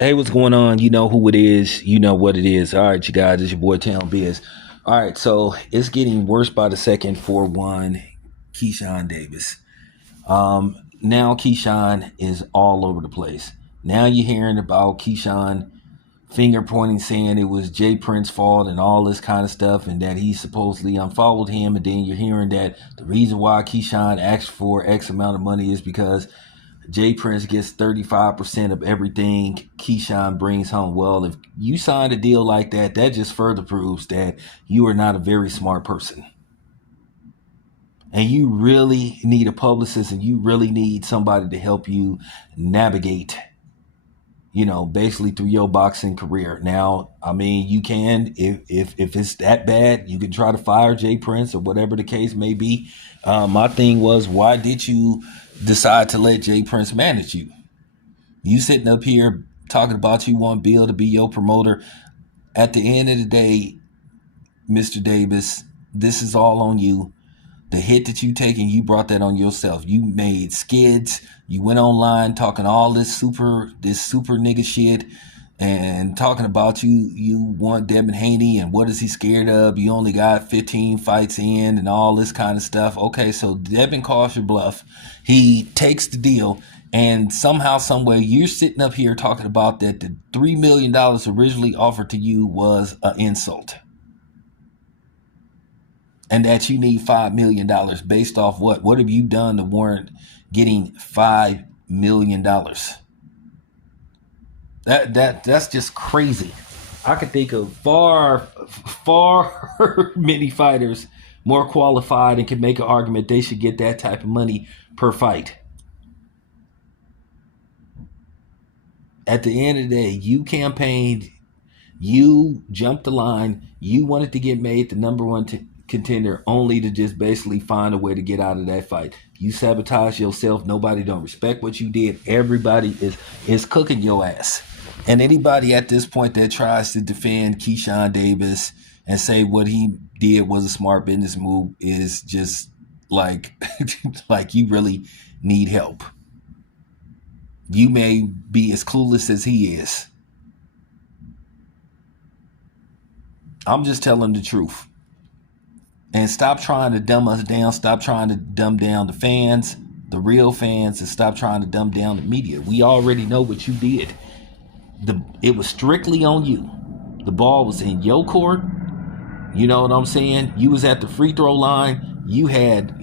Hey, what's going on? You know who it is. You know what it is. All right, you guys, it's your boy Town Biz. All right, so it's getting worse by the second for one Keyshawn Davis. Now Keyshawn is all over the place. Now you're hearing about Keyshawn finger pointing, saying it was Jay Prince's fault and all this kind of stuff, and that he supposedly unfollowed him. And then you're hearing that the reason why Keyshawn asked for X amount of money is because Jay Prince gets 35% of everything Keyshawn brings home. Well, if you signed a deal like that, that just further proves that you are not a very smart person. And you really need a publicist, and you really need somebody to help you navigate, basically through your boxing career. Now, I mean, you can, if it's that bad, you can try to fire Jay Prince or whatever the case may be. My thing was, why did you decide to let Jay Prince manage you? You sitting up here talking about you want Bill to be your promoter. At the end of the day, Mr. Davis, this is all on you. The hit that you taken, you brought that on yourself. You made skids. You went online talking all this super nigga shit and talking about you want Devin Haney and what is he scared of? You only got 15 fights in and all this kind of stuff. Okay, so Devin calls your bluff. He takes the deal, and somehow, someway, you're sitting up here talking about that the $3 million originally offered to you was an insult. And that you need $5 million based off what? What have you done to warrant getting $5 million? That's just crazy. I could think of far many fighters more qualified and can make an argument they should get that type of money per fight. At the end of the day, you campaigned, you jumped the line, you wanted to get made the number one contender only to just basically find a way to get out of that fight. You sabotage yourself. Nobody don't respect what you did. Everybody is cooking your ass. And anybody at this point that tries to defend Keyshawn Davis and say what he did was a smart business move is just like like you really need help. You may be as clueless as he is. I'm just telling the truth. And stop trying to dumb us down. Stop trying to dumb down the fans, the real fans, and stop trying to dumb down the media. We already know what you did. It was strictly on you. The ball was in your court. You know what I'm saying? You was at the free throw line. You had,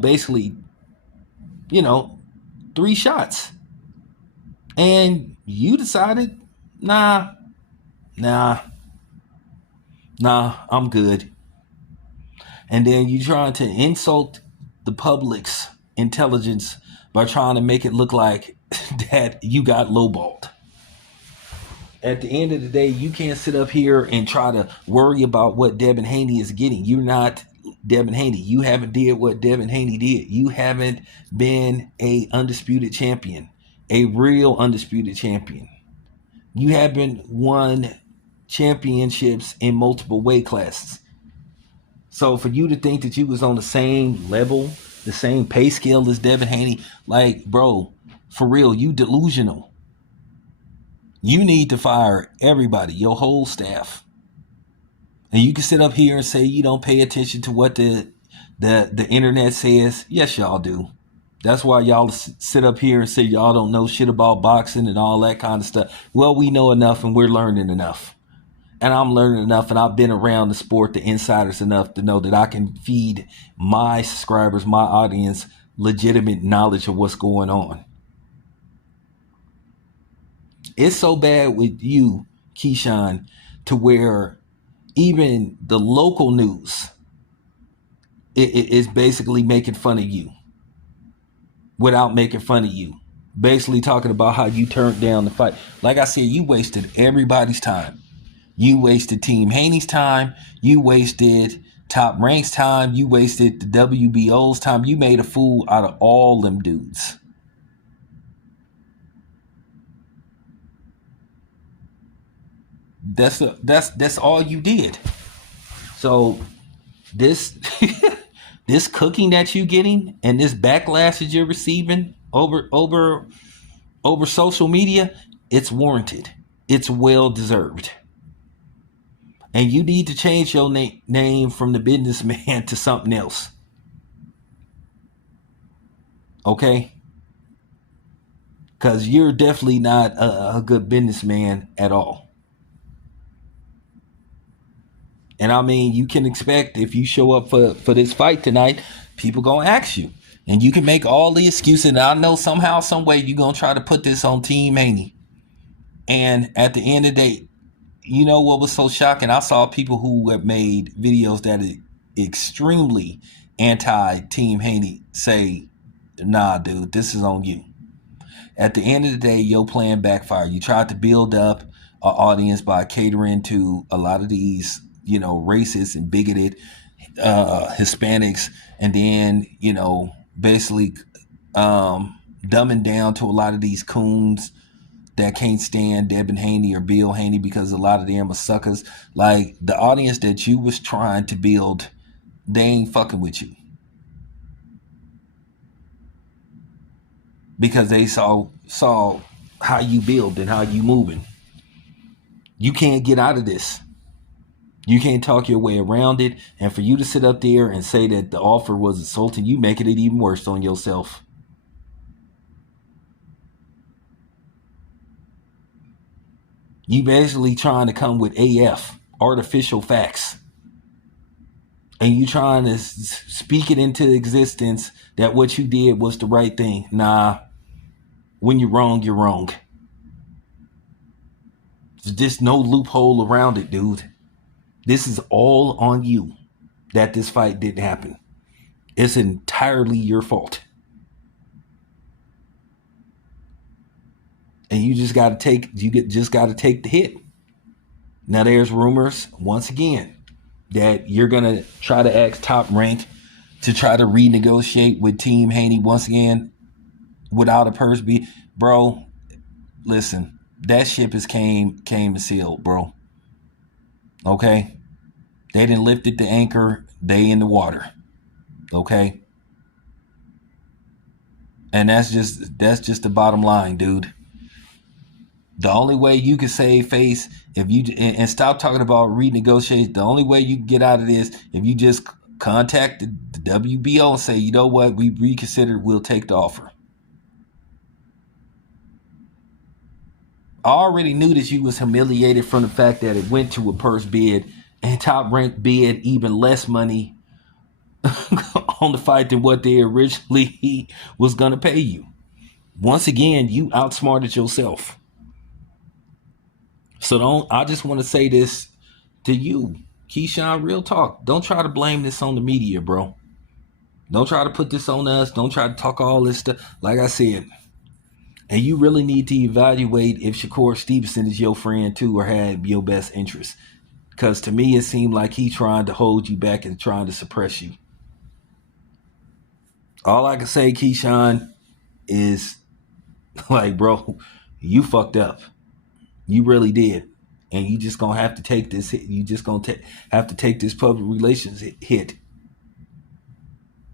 basically, 3 shots. And you decided, nah, I'm good. And then you trying to insult the public's intelligence by trying to make it look like that you got lowballed. At the end of the day, you can't sit up here and try to worry about what Devin Haney is getting. You're not Devin Haney. You haven't did what Devin Haney did. You haven't been a undisputed champion, a real undisputed champion. You haven't won championships in multiple weight classes. So for you to think that you was on the same level, the same pay scale as Devin Haney, like, bro, for real, you delusional. You need to fire everybody, your whole staff. And you can sit up here and say you don't pay attention to what the internet says. Yes, y'all do. That's why y'all sit up here and say y'all don't know shit about boxing and all that kind of stuff. Well, we know enough and we're learning enough. And I'm learning enough, and I've been around the sport, the insiders enough to know that I can feed my subscribers, my audience, legitimate knowledge of what's going on. It's so bad with you, Keyshawn, to where even the local news is basically making fun of you without making fun of you. Basically talking about how you turned down the fight. Like I said, you wasted everybody's time. You wasted Team Haney's time. You wasted Top Rank's time. You wasted the WBO's time. You made a fool out of all them dudes. That's all you did. So this cooking that you getting and this backlash that you're receiving over over social media, it's warranted. It's well deserved. And you need to change your name from the businessman to something else. Okay? Because you're definitely not a good businessman at all. And I mean, you can expect if you show up for this fight tonight, people gonna ask you. And you can make all the excuses. And I know somehow, some way, you're gonna try to put this on Team Haney. And at the end of the day, you know what was so shocking? I saw people who have made videos that are extremely anti-Team Haney say, nah, dude, this is on you. At the end of the day, your plan backfired. You tried to build up an audience by catering to a lot of these, racist and bigoted Hispanics, and then, basically dumbing down to a lot of these coons that can't stand Devin Haney or Bill Haney because a lot of them are suckers. Like, the audience that you was trying to build, they ain't fucking with you. Because they saw how you build and how you moving. You can't get out of this. You can't talk your way around it. And for you to sit up there and say that the offer was insulting, you making it even worse on yourself. You basically trying to come with AF, artificial facts. And you trying to speak it into existence that what you did was the right thing. Nah, when you're wrong, you're wrong. There's just no loophole around it, dude. This is all on you that this fight didn't happen. It's entirely your fault. And you just got to take the hit. Now there's rumors once again that you're going to try to ask Top Rank to try to renegotiate with Team Haney once again without a purse. Bro, listen, that ship has came and sailed, bro. Okay? They didn't lift it the anchor, they in the water. Okay? And that's just the bottom line, dude. The only way you can save face if you and stop talking about renegotiate, the only way you can get out of this if you just contact the WBO and say, you know what, we reconsidered, we'll take the offer. I already knew that you was humiliated from the fact that it went to a purse bid and Top Rank bid even less money on the fight than what they originally was going to pay you. Once again, you outsmarted yourself. So I just want to say this to you, Keyshawn, real talk. Don't try to blame this on the media, bro. Don't try to put this on us. Don't try to talk all this stuff. Like I said, and you really need to evaluate if Shakur Stevenson is your friend too or had your best interest. Because to me, it seemed like he trying to hold you back and trying to suppress you. All I can say, Keyshawn, is like, bro, you fucked up. You really did. And you just going to have to take this hit. You just going to have to take this public relations hit.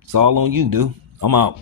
It's all on you, dude. I'm out.